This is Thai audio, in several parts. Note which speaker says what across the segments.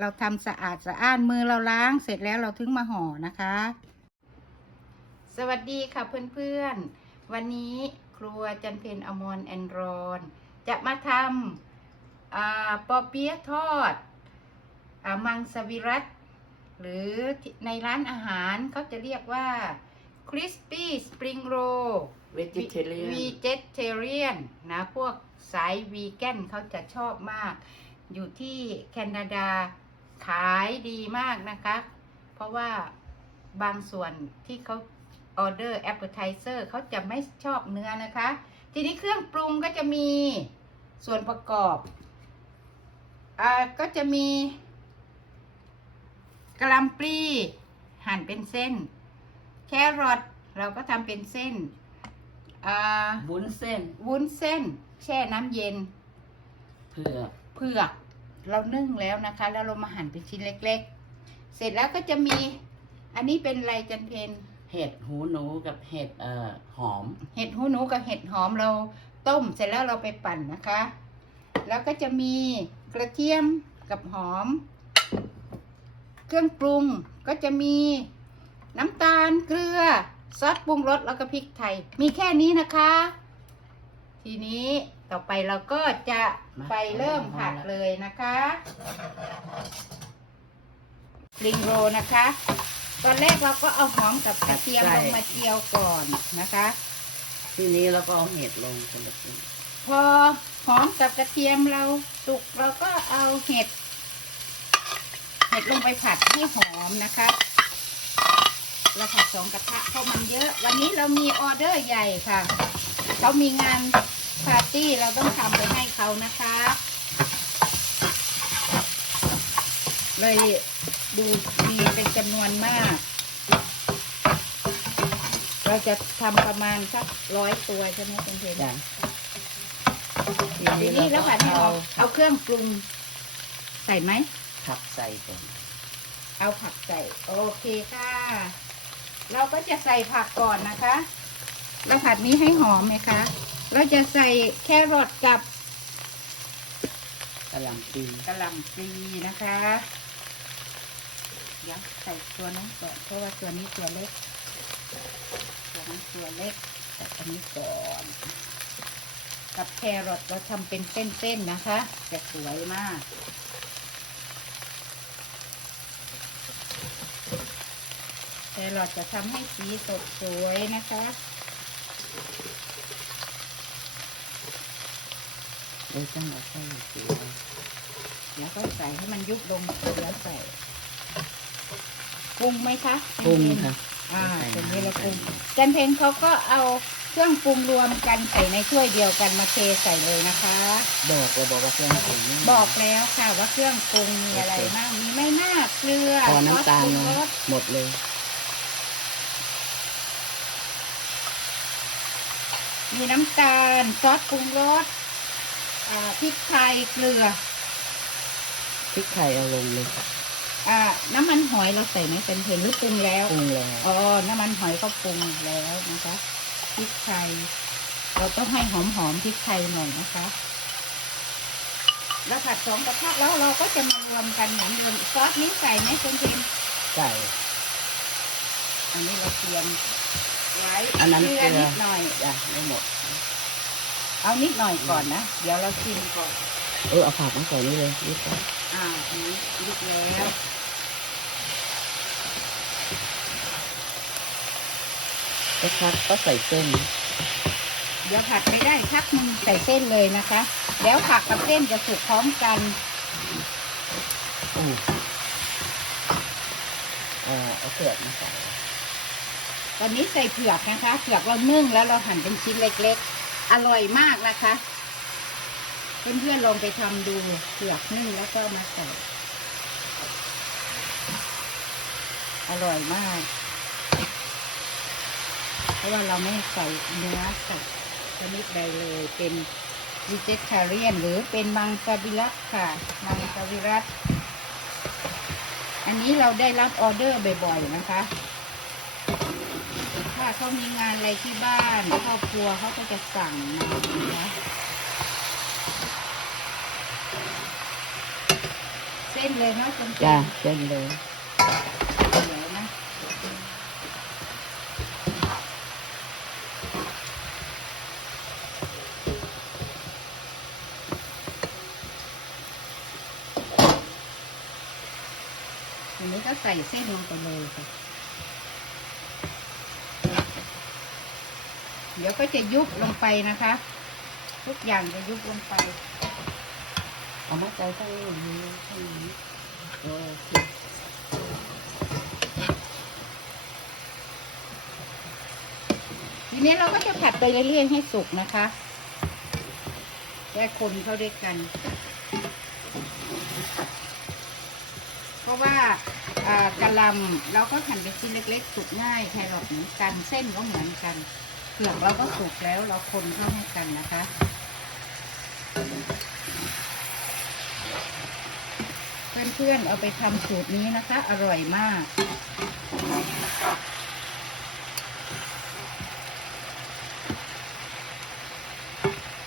Speaker 1: เราทำสะอาดสะอ้านมือเราล้างเสร็จแล้วเราถึงมาห่อนะคะ สวัสดีค่ะเพื่อนๆ วันนี้ครัวจันเพนอมรแอนรอนจะมาทำอ่าปอเปี๊ยะทอดอามังสวิรัตหรือในร้านอาหารเขาจะเรียกว่า crispy spring roll
Speaker 2: vegetarian
Speaker 1: วีเจเทเรียนนะพวกสายวีแกนเขาจะชอบมาก อยู่ที่แคนาดา ขายดีมากนะคะ เพราะว่าบางส่วนที่เขาออเดอร์แอปเปอร์ไทเซอร์เขาจะไม่ชอบเนื้อนะคะ ทีนี้เครื่องปรุงก็จะมีส่วนประกอบอ่าก็จะมีกะหล่ำปลีหั่นเป็นเส้น แครอทเราก็ทำเป็นเส้นอ่า
Speaker 2: วุ้นเส้น
Speaker 1: วุ้นเส้น แช่น้ำเย็น
Speaker 2: เผือก
Speaker 1: เผือก เรานึ่งแล้วนะคะ แล้วเรามาหั่นเป็นชิ้นเล็ก ๆ เสร็จแล้วก็จะมี อันนี้เป็นอะไรจันเพน
Speaker 2: เห็ดหูหนูกับเห็ดเอ่อหอม
Speaker 1: เห็ดหูหนูกับเห็ดหอมเราต้มเสร็จแล้วเราไปปั่นนะคะ แล้วก็จะมีกระเทียมกับหอม เครื่องปรุงก็จะมีน้ำตาลเกลือซอสปรุงรสแล้วก็พริกไทย มีแค่นี้นะคะ ทีนี้ ต่อไปเราก็จะไปเริ่มผัดเลยนะคะลิงโรนะคะ ตอนแรกเราก็เอาหอมกับกระเทียมลงมาเจียวก่อนนะคะ
Speaker 2: ทีนี้เราก็เอาเห็ดลงกันเลย
Speaker 1: พอหอมกับกระเทียมเราสุกเราก็เอาเห็ด เห็ดลงไปผัดให้หอมนะคะ เราผัดสองกระทะเพราะมันเยอะ วันนี้เรามีออเดอร์ใหญ่ค่ะ เขามีงาน ปาร์ตี้เราต้องทำไปให้เขานะคะ เลยดูมีเป็นจำนวนมาก เราจะทำประมาณสักร้อยตัวใช่ไหมคุณเพน
Speaker 2: จ้ะ
Speaker 1: ทีนี้แล้วผัดให้ออกเอาเครื่องปรุงใส่ไหม
Speaker 2: ผักใส่ก่อน
Speaker 1: เอาผักใส่ โอเคค่ะ เราก็จะใส่ผักก่อนนะคะ แล้วผัดนี้ให้หอมไหมคะ เราจะใส่แครอทกับ
Speaker 2: กระหล่ำปี
Speaker 1: กระหล่ำปลีนะคะ เดี๋ยวใส่ตัวนั้นก่อนเพราะว่าตัวนี้ตัวเล็ก ตัวนี้ตัวเล็กแต่อันนี้ก่อน กับแครอทเราทำเป็นเส้นๆนะคะ จะสวยมากแครอทจะทำให้สีสดสวยนะคะ
Speaker 2: โดยจังเราใส่สี
Speaker 1: แล้วก็ใส่ให้มันยุบลงแล้วใส่ปรุงไหมคะ
Speaker 2: ปรุงค่ะ
Speaker 1: อ่า
Speaker 2: ใส่
Speaker 1: ตรงนี้
Speaker 2: น้ำ
Speaker 1: เราปรุง
Speaker 2: ใส่
Speaker 1: จันเพนเขาก็เอาเครื่องปรุงรวมกันใส่ในถ้วยเดียวกันมาเทใส่เลยนะคะ
Speaker 2: บอกเราบอกว่าเครื่องปรุงนี่
Speaker 1: บอกแล้วค่ะว่าเครื่องปรุงมีอะไร
Speaker 2: โอเค
Speaker 1: บ้างมีไม่น่าเกลือ
Speaker 2: พอน้ำตาล
Speaker 1: ซอสปรุง
Speaker 2: เน
Speaker 1: ร
Speaker 2: อะ
Speaker 1: ส
Speaker 2: หมดเลย
Speaker 1: มีน้ำตาลซอสปรุงรส อ่าพริกไทยเกลือ
Speaker 2: พริกไทยเอาลงเลย
Speaker 1: อ่า น้ำมันหอยเราใส่ไหมเป็นเพนหรือปรุงแล้ว
Speaker 2: ปรุงแล้ว
Speaker 1: อ๋อ น้ำมันหอยก็ปรุงแล้วนะคะพริกไทย เราต้องให้หอมหอมๆพริกไทยหน่อยนะคะ แล้วผัดสองกระทะแล้วเราก็จะมารวมกันเหมือนเดิมซอสนี้ใส่ไหมคุณพิม
Speaker 2: ใส่
Speaker 1: อันนี้เราเตรียมไว้
Speaker 2: อันนั้น
Speaker 1: เกลื
Speaker 2: เก
Speaker 1: อ
Speaker 2: ลือ
Speaker 1: นิดหน่อย
Speaker 2: จ้ะไม่หมด
Speaker 1: เอานิดหน่อยก่อนนะ เดี๋ยวเราชิมก่อน
Speaker 2: เออเอาผักมาใส่นี่เลยนี่ก่อน
Speaker 1: อ่าอันนี้นิดแล้ว
Speaker 2: ก็ชักก็ใส่เส้น
Speaker 1: เดี๋ยวผัดไม่ได้ทักมึงใส่เส้นเลยนะคะ แล้วผักกับเส้นจะสุกพร้อมกัน
Speaker 2: อืมอ่าเอาเผือกมาใส่
Speaker 1: ตอนนี้ใส่เผือกนะคะ เผือกเรานึ่งแล้วเราหั่นเป็นชิ้นเล็กๆ อร่อยมากนะคะ เพื่อนๆลองไปทำดูเผือกนึ่งแล้วก็มาใส่อร่อยมาก เพราะว่าเราไม่ใส่เนื้อสัตว์ชนิดใดเลยเป็น vegetarian หรือเป็นมังสวิรัตค่ะ มังสวิรัตอันนี้เราได้รับออเดอร์บ่อยๆนะคะ เขามีงานอะไรที่บ้านครอบครัวเขาก็จะสั่งมานะคะเส้นเลยเนาะจน
Speaker 2: จ้าเส้นเลย
Speaker 1: เดี๋ยวนะทีนี้ก็ใส่เส้นลงไปเลยค่ะ เดี๋ยวก็จะยุบลงไปนะคะ ทุกอย่างจะยุบลงไป
Speaker 2: เอามาใจข้างนี้ข้างนี้โอเค
Speaker 1: ทีนี้เราก็จะผัดไปเรื่อยๆให้สุกนะคะแยกคนเข้าด้วยกัน เพราะว่ากะลำเราก็หั่นเป็นชิ้นเล็กๆ สุกง่ายแครอทเหมือนกันเส้นก็เหมือนกัน ผือกเราก็สุกแล้วเราคนเข้าให้กันนะคะเพื่อนๆเอาไปทำสูตรนี้นะคะ อร่อยมาก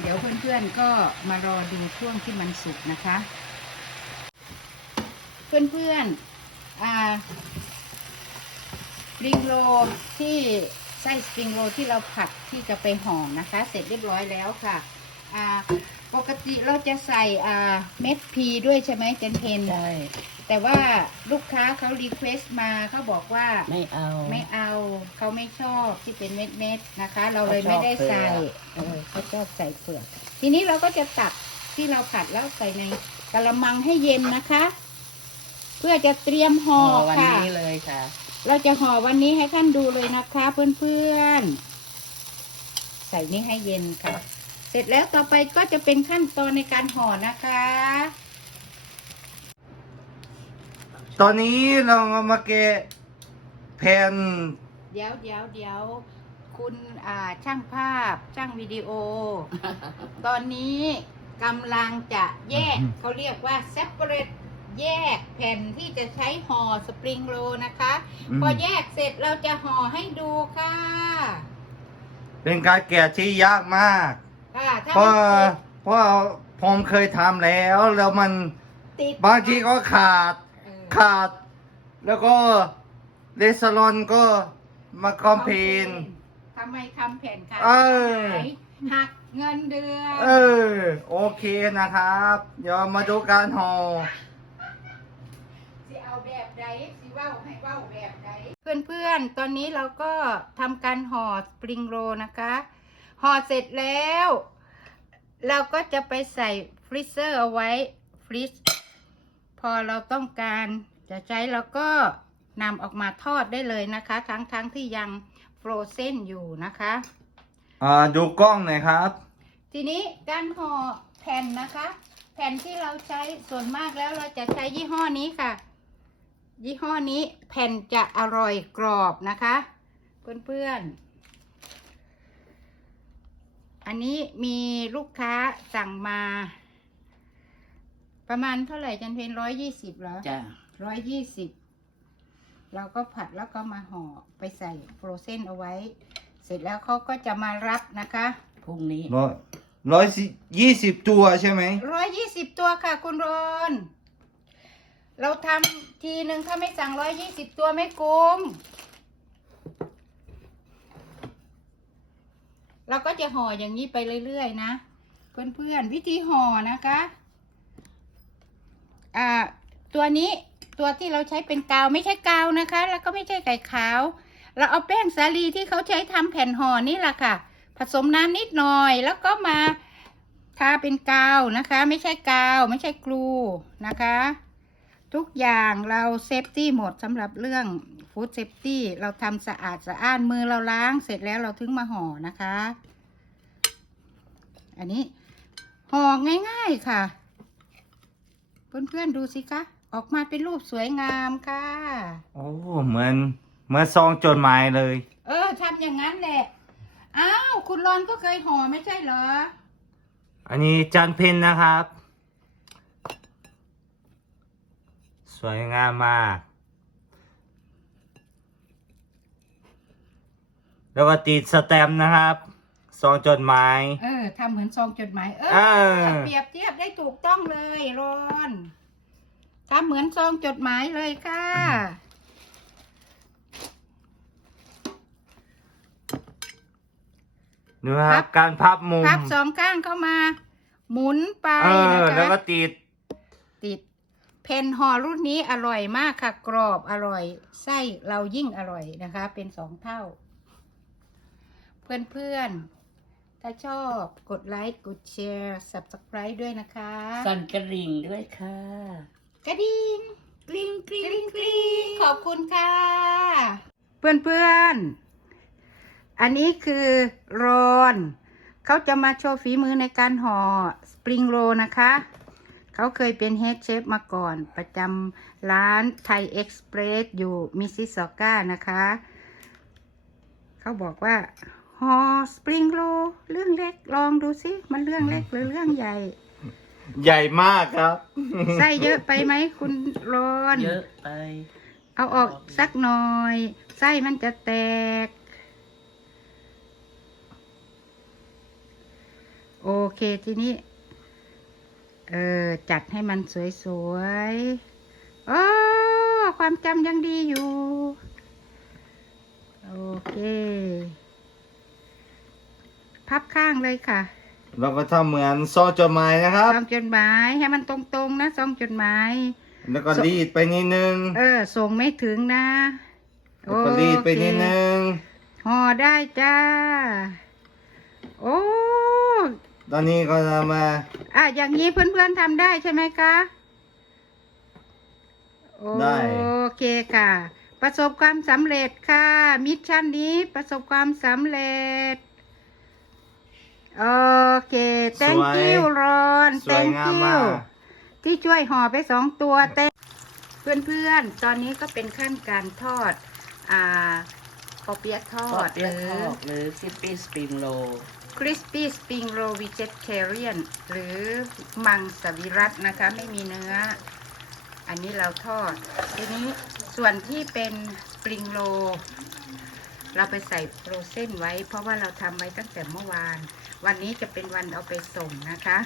Speaker 1: เดี๋ยวเพื่อนๆก็มารอดูช่วงที่มันสุกนะคะ เพื่อนๆอ่าริงโรลที่ ไส้สปริงโรลที่เราผัดที่จะไปห่อนะคะ เสร็จเรียบร้อยแล้วค่ะอ่าปกติเราจะใส่อ่าเม็ดพีด้วยใช่ไหมเจนเพน
Speaker 2: ใช่
Speaker 1: แต่ว่าลูกค้าเขารีเควสต์มาเขาบอกว่า
Speaker 2: ไม่เอา
Speaker 1: ไม่เอาเขาไม่ชอบที่เป็นเม็ดเม็ดๆนะคะ เราเลยไม่ได้ใส่
Speaker 2: เขาชอบเปลือก
Speaker 1: เออเขาชอบใส่เปลือกทีนี้เราก็จะตักที่เราผัดแล้วใส่ในกระมังให้เย็นนะคะ เพื่อจะเตรียมห่อ
Speaker 2: ห่อวัน
Speaker 1: ค่ะ
Speaker 2: นี้เลยค่ะ
Speaker 1: เราจะห่อวันนี้ให้ท่านดูเลยนะคะเพื่อนๆ ใส่นี่ให้เย็นค่ะ เสร็จแล้วต่อไปก็จะเป็นขั้นตอนในการห่อนะคะ
Speaker 3: ตอนนี้เรามาเกะแผ่น
Speaker 1: เดี๋ยวเดี๋ยวเดี๋ยวคุณอ่าช่างภาพ ช่างวิดีโอ ตอนนี้กำลังจะแยกเขาเรียกว่า separate แยกแผ่นที่จะใช้ห่อสปริงโรลนะคะ
Speaker 3: อืม
Speaker 1: พอแยกเสร็จเราจะห่อให้ดูค่ะ
Speaker 3: เป็นการแกะที่ยากมาก
Speaker 1: ค่ะถ้า
Speaker 3: เพราะ
Speaker 1: มันติด
Speaker 3: เพราะผมเคยทำแล้ว แล้วมัน
Speaker 1: ติด
Speaker 3: บางทีก็ขาด
Speaker 1: เออ
Speaker 3: ขาด แล้วก็เลสลอนก็มาคอมเพน
Speaker 1: ทำไมทำแผ่นค่ะ
Speaker 3: เออ
Speaker 1: หักเงินเดือน
Speaker 3: เออ โอเคนะครับ เดี๋ยวมาดูการห่อ
Speaker 1: สิ เอาแบบใดสิเว้าให้เว้าแบบใดเพื่อนๆ ตอนนี้เราก็ทำการห่อสปริงโรลนะคะห่อเสร็จแล้ว เราก็จะไปใส่ฟรีเซอร์เอาไว้ฟรีซพอเราต้องการจะใช้เราก็นำออกมาทอดได้เลยนะคะ ทั้งๆทที่ยังโฟรเซนอยู่นะคะ
Speaker 3: อ่าดูกล้องหน่อยครับ
Speaker 1: ทีนี้การห่อแผ่นนะคะ แผ่นที่เราใช้ส่วนมากแล้วเราจะใช้ยี่ห้อนี้ค่ะ ยี่ห้อนี้แผ่นจะอร่อยกรอบนะคะ เพื่อนๆ อันนี้มีลูกค้าสั่งมา ประมาณเท่าไหร่จันเพนร้อยยี่สิบเหรอ
Speaker 2: จ้า
Speaker 1: ร้อยยี่สิบเราก็ผัดแล้วก็มาห่อไปใส่โฟรเซนเอาไว้ เสร็จแล้วเขาก็จะมารับนะคะ
Speaker 2: พรุ่งนี้
Speaker 3: ร้อยร้อยยี่สิบตัวใช่ไหม
Speaker 1: ร้อยยี่สิบตัวค่ะคุณรอน เราทำทีหนึ่งถ้าไม่สั่งร้อยยี่สิบตัวไม่คุ้มเราก็จะห่ออย่างนี้ไปเรื่อยๆนะ เพื่อนๆวิธีห่อนะคะอ่าตัวนี้ตัวที่เราใช้เป็นกาวไม่ใช่กาวนะคะ แล้วก็ไม่ใช่ไก่ขาว เราเอาแป้งสาลีที่เขาใช้ทำแผ่นห่อนี่แหละค่ะ ผสมน้ำนิดหน่อย แล้วก็มาทาเป็นกาวนะคะ ไม่ใช่กาว ไม่ใช่กลูนะคะ ทุกอย่างเราเซฟตี้หมดสำหรับเรื่องฟู้ดเซฟตี้เราทำสะอาดสะอ้านมือเราล้างเสร็จแล้วเราถึงมาห่อนะคะ อันนี้ห่อง่ายๆค่ะ เพื่อนๆดูสิคะออกมาเป็นรูปสวยงามค่ะ
Speaker 3: โอ้เหมือนเหมือนซองจดหมายเลย
Speaker 1: เออทำอย่างนั้นแหละอ้าวคุณรอนก็เคยห่อไม่ใช่เหรอ
Speaker 3: อันนี้จานเพนนะครับ สวยงามมาก แล้วก็ติดสแตมป์นะครับซองจดหมาย
Speaker 1: เออทำเหมือนซองจดหมาย เอ
Speaker 3: เอ
Speaker 1: อ
Speaker 3: อ
Speaker 1: เปรียบเทียบได้ถูกต้องเลยรอนททำเหมือนซองจดหมายเลยค่ะ
Speaker 3: ดูครับการพับมุม
Speaker 1: พับสองข้างเข้ามา หมุนไป
Speaker 3: เอ
Speaker 1: นะ
Speaker 3: อแล้ว
Speaker 1: คะ
Speaker 3: ก็ติด
Speaker 1: ติด เพนห่อรุ่นนี้อร่อยมากค่ะ กรอบอร่อยไส้เรายิ่งอร่อยนะคะ เป็นสองเท่า เพื่อนๆ ถ้าชอบกดไลค์กดแชร์ subscribe ด้วยนะคะ
Speaker 2: สั่นกระดิ่งด้วยค่ะ
Speaker 1: กระดิ่งกริ๊งกริ๊งกริ๊งขอบคุณค่ะ เพื่อนๆ อันนี้คือโรนเขาจะมาโชว์ฝีมือในการห่อสปริงโรนะคะ เขาเคยเป็นเฮดเชฟมาก่อน ประจำร้านไทยเอ็กซ์เพรสอยู่มิสซิสซอก้านะคะ เขาบอกว่าห่อสปริงโรเรื่องเล็กลองดูสิ มันเรื่องเล็กหรือเรื่องใหญ่
Speaker 3: ใหญ่มากครับ
Speaker 1: ไส้เยอะไปไหมคุณโรน
Speaker 2: เยอะไป
Speaker 1: เอาออกสักหน่อยไส้มันจะแตก โอเคทีนี้ เออ จัดให้มันสวยๆโอ้ความจำยังดีอยู่ โอเค พับข้างเลยค่ะ
Speaker 3: เราก็ทำเหมือนซองจดหมายนะครับ
Speaker 1: ซองจดหมายให้มันตรงๆนะซองจดหมาย
Speaker 3: แล้วก็รีดไปนิดนึง
Speaker 1: เออ ส่งไม่ถึงนะ
Speaker 3: แล้วก็รีดไปนิดนึง
Speaker 1: ห่อได้จ้า โอ้
Speaker 3: ตอนนี้ก็จะมา
Speaker 1: อะอย่างนี้เพื่อนๆทำได้ใช่ไหมคะโอ
Speaker 3: ได้
Speaker 1: เคค่ะ ประสบความสำเร็จค่ะ มิชชั่นนี้ประสบความสำเร็จ โอเค thank you รอน
Speaker 3: สวย
Speaker 1: thank
Speaker 3: งาม
Speaker 1: you
Speaker 3: มาก
Speaker 1: ที่ช่วยห่อไปสองตัวเต้เพื่อนๆ ตอนนี้ก็เป็นขั้นการทอด อ่าปอเปี๊ยะทอ
Speaker 2: ทอ
Speaker 1: ด
Speaker 2: ดเปี๊
Speaker 1: ห
Speaker 2: ยะ
Speaker 1: รื
Speaker 2: ท
Speaker 1: อ
Speaker 2: อดหรือซิปปี้สปริงโร
Speaker 1: crispy spring roll vegetarian หรือมังสวิรัตนะคะ ไม่มีเนื้อ อันนี้เราทอด ทีนี้ส่วนที่เป็น spring roll เราไปใส่โปรเซนไว้ เพราะว่าเราทำไว้ตั้งแต่เมื่อวาน วันนี้จะเป็นวันเอาไปส่งนะคะ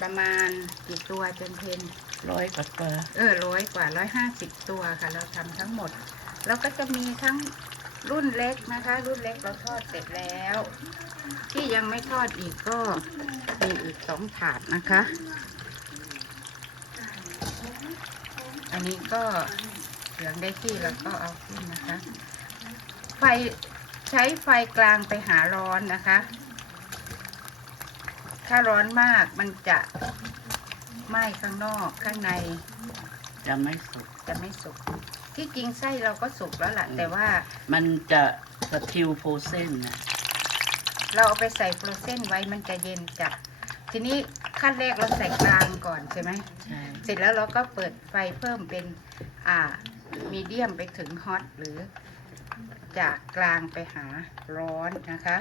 Speaker 1: ประมาณกี่ตัวจนเพน
Speaker 2: ร้อยกว่าตัว
Speaker 1: เออร้อยกว่าร้อยห้าสิบตัวค่ะ เราทำทั้งหมด แล้วก็จะมีทั้ง รุ่นเล็กนะคะ รุ่นเล็กเราทอดเสร็จแล้ว ที่ยังไม่ทอดอีกก็มีอีกสองถาดนะคะ อันนี้ก็เหลืองได้ที่แล้วก็เอาขึ้นนะคะ ไฟใช้ไฟกลางไปหาร้อนนะคะ ถ้าร้อนมากมันจะไหม้ข้างนอกข้างใน
Speaker 2: จะไม่สุก
Speaker 1: จะไม่สุก ที่จริงไส้เราก็สุกแล้วล่ะ แต่ว่า
Speaker 2: มันจะสติลโฟเซนนะ
Speaker 1: เราเอาไปใส่โฟรเซนไว้มันจะเย็นจัดทีนี้ขั้นแรกเราใส่กลางก่อนใช่ไหม
Speaker 2: ใช่
Speaker 1: เสร็จแล้วเราก็เปิดไฟเพิ่มเป็นอ่ามีเดียมไปถึงฮอตหรือจากกลางไปหาร้อนนะคะ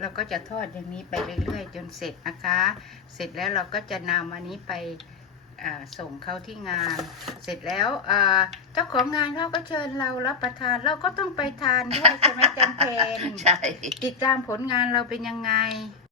Speaker 1: เราก็จะทอดอย่างนี้ไปเรื่อย ๆ จนเสร็จนะคะ เสร็จแล้วเราก็จะนำอันนี้ไปอ่าส่งเขาที่งาน เสร็จแล้วอ่าเจ้าของงานเขาก็เชิญเรารับประทานเราก็ต้องไปทานด้วยใช่ไหมจันเพน
Speaker 2: ใช่
Speaker 1: ติดตามผลงานเราเป็นยังไง
Speaker 2: อ